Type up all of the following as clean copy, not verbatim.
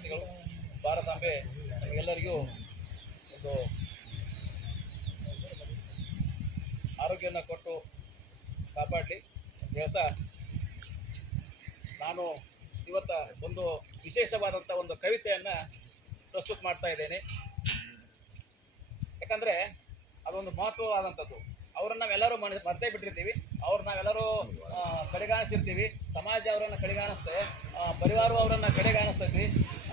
ಆಶೀರ್ವಾದಗಳು. ಭಾರತಾಂಬೆ ನಮಗೆಲ್ಲರಿಗೂ ಒಂದು ಆರೋಗ್ಯನ ಕೊಟ್ಟು ಕಾಪಾಡಲಿ ಅಂತ ಹೇಳ್ತಾ, ನಾನು ಇವತ್ತ ಒಂದು ವಿಶೇಷವಾದಂಥ ಒಂದು ಕವಿತೆಯನ್ನು ಪ್ರಸ್ತುತ ಮಾಡ್ತಾ ಇದ್ದೇನೆ. ಯಾಕಂದರೆ ಅದೊಂದು ಮಹತ್ವವಾದಂಥದ್ದು. ಅವ್ರನ್ನ ನಾವೆಲ್ಲರೂ ಮರ್ತೇ ಬಿಟ್ಟಿರ್ತೀವಿ, ಅವ್ರು ನಾವೆಲ್ಲರೂ ಕಡೆಗಾಣಿಸಿರ್ತೀವಿ. ಸಮಾಜ ಅವರನ್ನು ಕಡೆಗಾಣಿಸ್ತೇವೆ, ಪರಿವಾರ ಅವರನ್ನು ಕಡೆಗಾಣಿಸ್ತೈತಿ,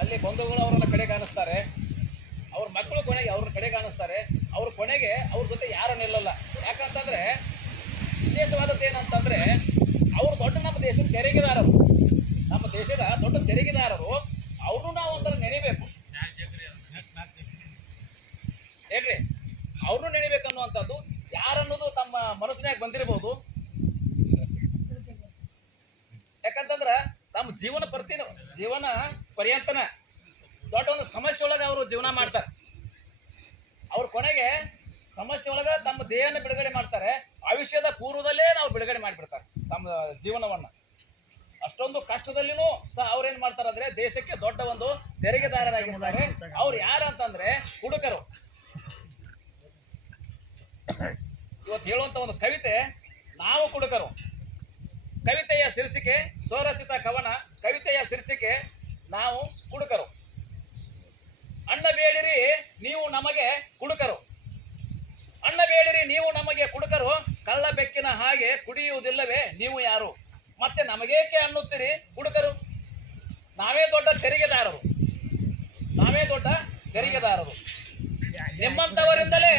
ಅಲ್ಲಿ ಬಂಧುಗಳು ಅವರನ್ನು ಕಡೆಗಾಣಿಸ್ತಾರೆ, ಅವ್ರ ಮಕ್ಕಳು ಕೊನೆಗೆ ಅವ್ರನ್ನ ಕಡೆಗಾಣಿಸ್ತಾರೆ. ಅವ್ರ ಕೊನೆಗೆ ಅವ್ರ ಜೊತೆ ಯಾರು ನಿಲ್ಲಲ್ಲ. ಯಾಕಂತಂದರೆ ವಿಶೇಷವಾದದ್ದು ಏನಂತಂದರೆ, ಅವರು ದೊಡ್ಡ ನಮ್ಮ ದೇಶದ ತೆರಿಗೆದಾರರು, ನಮ್ಮ ದೇಶದ ದೊಡ್ಡ ತೆರಿಗೆದಾರರು. ಅವ್ರನ್ನೂ ನಾವು ಒಂಥರ ನೆನೆಬೇಕು ಹೇಳ್ರಿ, ಅವ್ರನ್ನೂ ನೆನೆಬೇಕನ್ನುವಂಥದ್ದು ಯಾರನ್ನೋದು ತಮ್ಮ ಮನಸ್ಸಿನಾಗ ಬಂದಿರಬಹುದು. ಯಾಕಂತಂದ್ರೆ ತಮ್ಮ ಜೀವನ ಪರ್ಯಂತನ ದೊಡ್ಡ ಒಂದು ಸಮಸ್ಯೆ ಒಳಗೆ ಅವರು ಜೀವನ ಮಾಡ್ತಾರೆ. ಅವ್ರ ಕೊನೆಗೆ ಸಮಸ್ಯೆ ಒಳಗೆ ತಮ್ಮ ದೇಹನ ಬಿಡುಗಡೆ ಮಾಡ್ತಾರೆ. ಆಯುಷ್ಯದ ಪೂರ್ವದಲ್ಲೇ ನಾವು ಬಿಡುಗಡೆ ಮಾಡಿಬಿಡ್ತಾರೆ ತಮ್ಮ ಜೀವನವನ್ನು. ಅಷ್ಟೊಂದು ಕಷ್ಟದಲ್ಲಿನೂ ಸಹ ಅವ್ರೇನು ಮಾಡ್ತಾರೆ ಅಂದರೆ ದೇಶಕ್ಕೆ ದೊಡ್ಡ ಒಂದು ತೆರಿಗೆದಾರರಾಗಿರ್ತಾರೆ. ಅವ್ರು ಯಾರಂತಂದರೆ ಹುಡುಕರು. ಇವತ್ತು ಹೇಳುವಂಥ ಒಂದು ಕವಿತೆ ನಾವು ಕುಡುಕರು. ಕವಿತೆಯ ಶೀರ್ಷಿಕೆ ಸ್ವರಚಿತ ಕವನ. ಕವಿತೆಯ ಶೀರ್ಷಿಕೆ ನಾವು ಕುಡುಕರು. ಅಣ್ಣ ಬೇಡಿರಿ ನೀವು ನಮಗೆ ಕುಡುಕರು, ಅಣ್ಣ ಬೇಡಿರಿ ನೀವು ನಮಗೆ ಕುಡುಕರು, ಕಳ್ಳ ಬೆಕ್ಕಿನ ಹಾಗೆ ಕುಡಿಯುವುದಿಲ್ಲವೇ ನೀವು ಯಾರು, ಮತ್ತೆ ನಮಗೇಕೆ ಅನ್ನುತ್ತೀರಿ ಕುಡುಕರು. ನಾವೇ ದೊಡ್ಡ ತೆರಿಗೆದಾರರು, ನಾವೇ ದೊಡ್ಡ ತೆರಿಗೆದಾರರು. ನಿಮ್ಮಂಥವರಿಂದಲೇ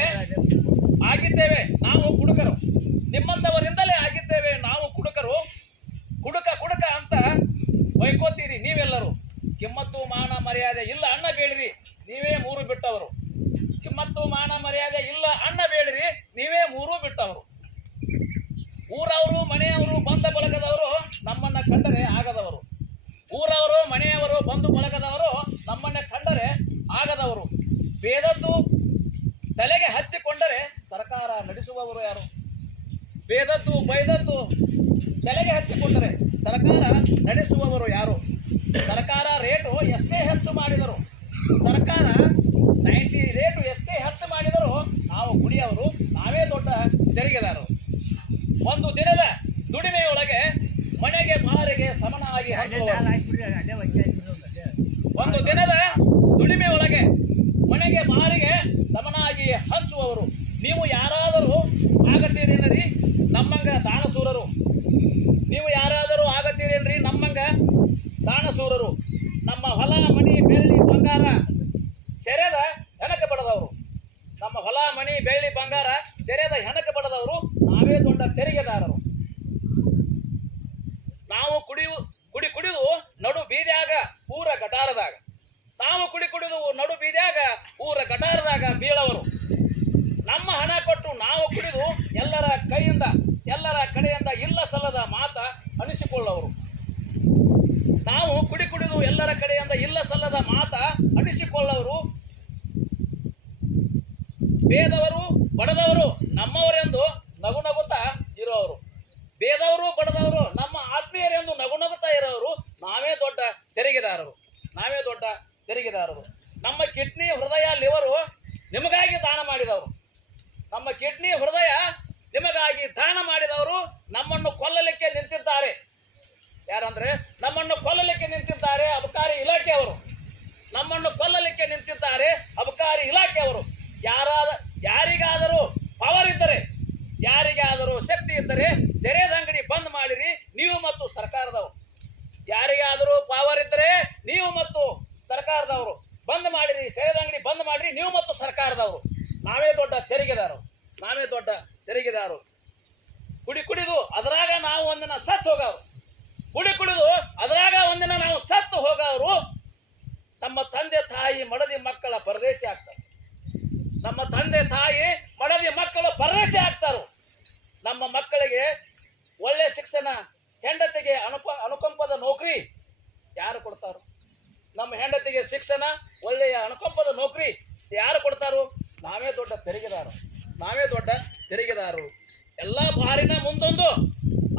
ಆಗಿದ್ದೇವೆ ನಾವು ಕುಡುಕರು, ನಿಮ್ಮಂಥವರಿಂದಲೇ ಆಗಿದ್ದೇವೆ ನಾವು ಕುಡುಕರು. ಕುಡುಕ ಕುಡುಕ ಅಂತ ಬೈಕೋತೀರಿ ನೀವೆಲ್ಲರೂ. ಕಿಮ್ಮತ್ತು ಮಾನ ಮರ್ಯಾದೆ ಇಲ್ಲ ಅಣ್ಣ ಬೇಡಿರಿ ನೀವೇ ಮೂರು ಬಿಟ್ಟವರು. ಕಿಮ್ಮತ್ತು ಮಾನ ಮರ್ಯಾದೆ ಇಲ್ಲ ಅಣ್ಣ ಬೇಡಿರಿ ನೀವೇ ಮೂರು ಬಿಟ್ಟವರು. ಊರವರು ಮನೆಯವರು ಬಂದ ಬಳಗದವರು ನಮ್ಮನ್ನ ಕಂಡರೆ ಆಗದವರು. ಊರವರು ಮನೆಯವರು ಬಂಧು ಬಳಗದವರು ನಮ್ಮನ್ನ ಕಂಡರೆ ಆಗದವರು. ಬೇದದ್ದು ತಲೆಗೆ ಹಚ್ಚಿಕೊಂಡರೆ ಸರ್ಕಾರ ನಡೆಸುವವರು ಯಾರು. ಬೇದದ್ದು ಬೈದದ್ದು ತಲೆಗೆ ಹಚ್ಚಿಕೊಂಡರೆ ಸರ್ಕಾರ ನಡೆಸುವವರು ಯಾರು. ಸರ್ಕಾರ ರೇಟು ಎಷ್ಟೇ ಹೆಚ್ಚು ಮಾಡಿದರು, ಸರ್ಕಾರ 90 ರೇಟು ಎಷ್ಟೇ ಹೆಚ್ಚು ಮಾಡಿದರೂ ನಾವು ಕುಡಿಯವರು, ನಾವೇ ದೊಡ್ಡ ತೆರಿಗೆದಾರರು. ಒಂದು ದಿನದ ದುಡಿಮೆಯೊಳಗೆ ಮನೆಗೆ ಮಾರಿಗೆ ಸಮನಾಗಿ ಒಂದು ದಿನದ ದುಡಿಮೆಯೊಳಗೆ ಮನೆಗೆ ಮಾರಿಗೆ ಸಮನಾಗಿ ಹಂಚುವವರು. ನೀವು ಯಾರಾದರೂ ಆಗತ್ತೀರೇನ್ರಿ ನಮ್ಮಂಗ ದಾನಸೂರರು. ನೀವು ಯಾರಾದರೂ ಆಗತ್ತೀರೇನ್ರಿ ನಮ್ಮಂಗ ದಾನಸೂರರು. ನಮ್ಮ ಹೊಲ ಮನಿ ಬೆಳ್ಳಿ ಬಂಗಾರ ಸೆರೆದ ಹೆಣಕ ಬಡದವರು. ನಮ್ಮ ಹೊಲ ಮನಿ ಬೆಳ್ಳಿ ಬಂಗಾರ ಸೆರೆದ ಹೆಣಕ ಬಡದವರು ನಾವೇ ದೊಡ್ಡ ತೆರಿಗೆದಾರರು. ನಾವು ಕುಡಿದು ನಡು ಬೀದ್ಯಾಗ ಊರ ಗಟಾರದಾಗ, ನಾವು ಕುಡಿದು ನಡು ಬೀದ್ಯಾಗ ಊರ ಗಟಾರದಾಗ ಬೀಳವರು. ನಮ್ಮ ಹಣ ಕೊಟ್ಟು ನಾವು ಕುಡಿದು ಎಲ್ಲರ ಕಡೆಯಿಂದ ಇಲ್ಲ ಸಲ್ಲದ ಮಾತ ಅನಿಸಿಕೊಳ್ಳವರು. ನಾವು ಕುಡಿದು ಎಲ್ಲರ ಕಡೆಯಿಂದ ಇಲ್ಲ ಸಲ್ಲದ ಮಾತ ಅನಿಸಿಕೊಳ್ಳವರು. ಬೇದವರು ಬಡದವರು ನಮ್ಮವರೆಂದು ನಗುನಗುತ್ತಾ ಇರೋರು. ಬೇದವರು ಬಡದವರು ನಮ್ಮ ಆತ್ಮೀಯರೆಂದು ನಗುನಗುತ್ತಾ ಇರೋರು ನಾವೇ ದೊಡ್ಡ ತೆರಿಗೆದಾರರು, ನಾವೇ ದೊಡ್ಡ ತೆರಿಗೆದಾರರು. ನಮ್ಮ ಕಿಡ್ನಿ ಹೃದಯ ಲಿವರು ನಿಮಗಾಗಿ ದಾನ ಮಾಡಿದವರು. ನಮ್ಮ ಕಿಡ್ನಿ ಹೃದಯ ನಿಮಗಾಗಿ ದಾನ ಮಾಡಿದವರು ನಮ್ಮನ್ನು ಕೊಲ್ಲಲಿಕ್ಕೆ ನಿಂತಿದ್ದಾರೆ. ಯಾರಂದ್ರೆ ನಮ್ಮನ್ನು ಕೊಲ್ಲಲಿಕ್ಕೆ ನಿಂತಿದ್ದಾರೆ ಅಬಕಾರಿ ಇಲಾಖೆಯವರು. ನಮ್ಮನ್ನು ಕೊಲ್ಲಲಿಕ್ಕೆ ನಿಂತಿದ್ದಾರೆ ಅಬಕಾರಿ ಇಲಾಖೆಯವರು. ಯಾರಿಗಾದರೂ ಪವರ್ ಇದ್ದರೆ, ಯಾರಿಗಾದರೂ ಶಕ್ತಿ ಇದ್ದರೆ ಸೆರೆದ ಅಂಗಡಿ ಬಂದ್ ಮಾಡಿರಿ ನೀವು ಮತ್ತು ಸರ್ಕಾರದವರು. ಯಾರಿಗಾದರೂ ಪವರ್ ಇದ್ದರೆ ನೀವು ಮತ್ತು ಸರ್ಕಾರದವರು ಬಂದ್ ಮಾಡಿರಿ, ಸೆರೆದ ಅಂಗಡಿ ಬಂದ್ ಮಾಡಿರಿ ನೀವು ಮತ್ತು ಸರ್ಕಾರದವರು. ನಾವೇ ದೊಡ್ಡ ತೆರಿಗೆದಾರರು, ನಾವೇ ದೊಡ್ಡ ತೆರಿಗೆದಾರರು. ಕುಡಿದು ಅದರಾಗ ನಾವು ಒಂದಿನ ಸತ್ತು ಹೋಗವರು. ಕುಡಿದು ಅದರಾಗ ಒಂದಿನ ನಾವು ಸತ್ತು ಹೋಗವರು. ನಮ್ಮ ತಂದೆ ತಾಯಿ ಮಡದಿ ಮಕ್ಕಳ ಪರದೇಶಿ ಆಗ್ತಾರೆ. ನಮ್ಮ ತಂದೆ ತಾಯಿ ಮಡದಿ ಮಕ್ಕಳು ಪರದೇಶಿ ಆಗ್ತಾರು. ನಮ್ಮ ಮಕ್ಕಳಿಗೆ ಒಳ್ಳೆ ಶಿಕ್ಷಣ, ಹೆಂಡತಿಗೆ ಅನುಕಂಪದ ನೌಕರಿ ಯಾರು ಕೊಡ್ತಾರೋ? ನಮ್ಮ ಹೆಂಡತಿಗೆ ಶಿಕ್ಷಣ, ಒಳ್ಳೆಯ ಅನುಕಂಪದ ನೌಕರಿ ಯಾರು ಕೊಡ್ತಾರೋ? ನಾವೇ ದೊಡ್ಡ ತೆರಿಗೆದಾರರು, ನಾವೇ ದೊಡ್ಡ ತೆರಿಗೆದಾರರು. ಎಲ್ಲ ಬಾರಿನ ಮುಂದೊಂದು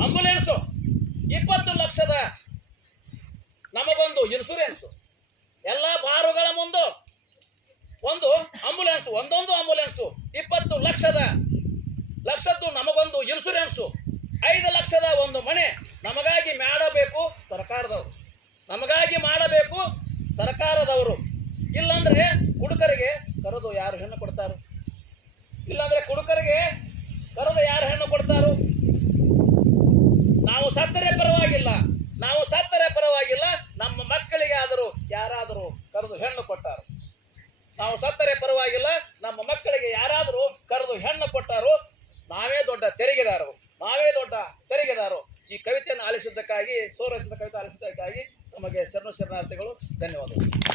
ಆಂಬುಲೆನ್ಸು 20 ಲಕ್ಷದ ನಮಗೊಂದು ಇನ್ಸೂರೆನ್ಸು. ಎಲ್ಲ ಬಾರುಗಳ ಮುಂದೆ ಒಂದು ಆಂಬುಲೆನ್ಸ್, ಒಂದೊಂದು ಆಂಬುಲೆನ್ಸು 20 ಲಕ್ಷದ್ದು ನಮಗೊಂದು ಇನ್ಸೂರೆನ್ಸು, 5 ಲಕ್ಷದ ಒಂದು ಮನೆ ನಮಗಾಗಿ ಮಾಡಬೇಕು ಸರ್ಕಾರದವರು, ನಮಗಾಗಿ ಮಾಡಬೇಕು ಸರ್ಕಾರದವರು. ಇಲ್ಲಾಂದ್ರೆ ಕುಡುಕರಿಗೆ ಕರೆದು ಯಾರು ಹೆಣ್ಣು ಕೊಡ್ತಾರೋ? ಇಲ್ಲಾಂದ್ರೆ ಕುಡುಕರಿಗೆ ಕರೆದು ಯಾರು ಹೆಣ್ಣು ಕೊಡ್ತಾರೋ? ನಾವು ಸತ್ತರೆ ಪರವಾಗಿಲ್ಲ, ನಾವು ಸತ್ತರೆ ಪರವಾಗಿಲ್ಲ, ನಮ್ಮ ಮಕ್ಕಳಿಗೆ ಆದರೂ ಯಾರಾದರೂ ಕರೆದು ಹೆಣ್ಣು ಕೊಟ್ಟಾರು. ನಾವು ಸತ್ತರೆ ಪರವಾಗಿಲ್ಲ, ನಮ್ಮ ಮಕ್ಕಳಿಗೆ ಯಾರಾದರೂ ಕರೆದು ಹೆಣ್ಣು ಕೊಟ್ಟಾರು. ನಾವೇ ದೊಡ್ಡ ತೆರಿಗೆದಾರರು, ನಾವೇ ದೊಡ್ಡ ತೆರಿಗೆದಾರರು. ಈ ಕವಿತೆಯನ್ನು ಆಲಿಸಿದ್ದಕ್ಕಾಗಿ, ಸೋರಸಿದ ಕವಿತೆ ಆಲಿಸಿದ್ದಕ್ಕಾಗಿ ನಮಗೆ ಶರಣಾರ್ಥಿಗಳು, ಧನ್ಯವಾದಗಳು.